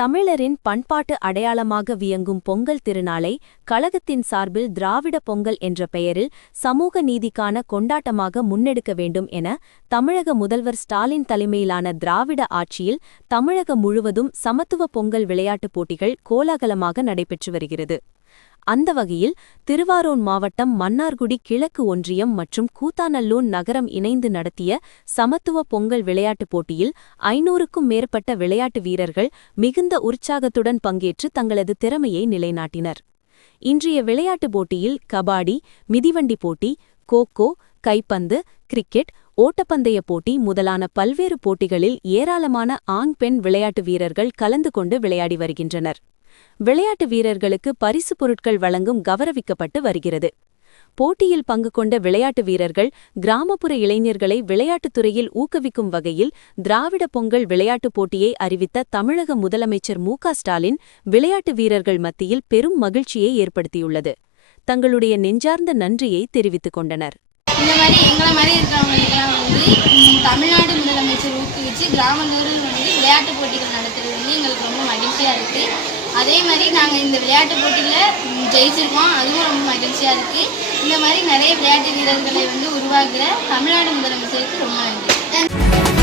தமிழரின் பண்பாட்டு அடையாளமாக வியங்கும் பொங்கல் திருநாளை கழகத்தின் சார்பில் திராவிட பொங்கல் என்ற பெயரில் சமூக நீதிக்கான கொண்டாட்டமாக முன்னெடுக்க வேண்டும் என தமிழக முதல்வர் ஸ்டாலின் தலைமையிலான திராவிட ஆட்சியில் தமிழகம் முழுவதும் சமத்துவ பொங்கல் விளையாட்டுப் போட்டிகள் கோலாகலமாக நடைபெற்று வருகிறது. அந்த வகையில் திருவாரூர் மாவட்டம் மன்னார்குடி கிழக்கு ஒன்றியம் மற்றும் கூத்தாநல்லூர் நகரம் இணைந்து நடத்திய சமத்துவ பொங்கல் விளையாட்டுப் போட்டியில் 500க்கும் மேற்பட்ட விளையாட்டு வீரர்கள் மிகுந்த உற்சாகத்துடன் பங்கேற்று தங்களது திறமையை நிலைநாட்டினர். இன்றைய விளையாட்டுப் போட்டியில் கபாடி, மிதிவண்டி போட்டி, கோகோ, கைப்பந்து, கிரிக்கெட், ஓட்டப்பந்தய போட்டி முதலான பல்வேறு போட்டிகளில் ஏராளமான ஆண் பெண் விளையாட்டு வீரர்கள் கலந்து கொண்டு விளையாடி வருகின்றனர். விளையாட்டு வீரர்களுக்கு பரிசு பொருட்கள் வழங்கும் கௌரவிக்கப்பட்டு வருகிறது. போட்டியில் பங்கு கொண்ட விளையாட்டு வீரர்கள் கிராமப்புற இளைஞர்களை விளையாட்டுத் துறையில் ஊக்குவிக்கும் வகையில் திராவிட பொங்கல் விளையாட்டுப் போட்டியை அறிவித்த தமிழக முதலமைச்சர் மு.க.ஸ்டாலின் விளையாட்டு வீரர்கள் மத்தியில் பெரும் மகிழ்ச்சியை ஏற்படுத்தியுள்ளது. தங்களுடைய நெஞ்சார்ந்த நன்றியை தெரிவித்துக் கொண்டனர். இந்த மாதிரி எங்களை மாதிரி இருக்கிறவங்களுக்கெல்லாம் தமிழ்நாடு முதலமைச்சர் ஊக்குவிச்சு கிராமந்தோறும் விளையாட்டு போட்டிகள் நடத்துறது எங்களுக்கு ரொம்ப மகிழ்ச்சியாக இருக்குது. அதே மாதிரி நாங்கள் இந்த விளையாட்டு போட்டியில் ஜெயிச்சிருக்கோம், அதுவும் ரொம்ப மகிழ்ச்சியாக இருக்குது. இந்த மாதிரி நிறைய விளையாட்டு வீரர்களை உருவாக்குற தமிழ்நாடு முதலமைச்சருக்கு ரொம்ப நன்றி.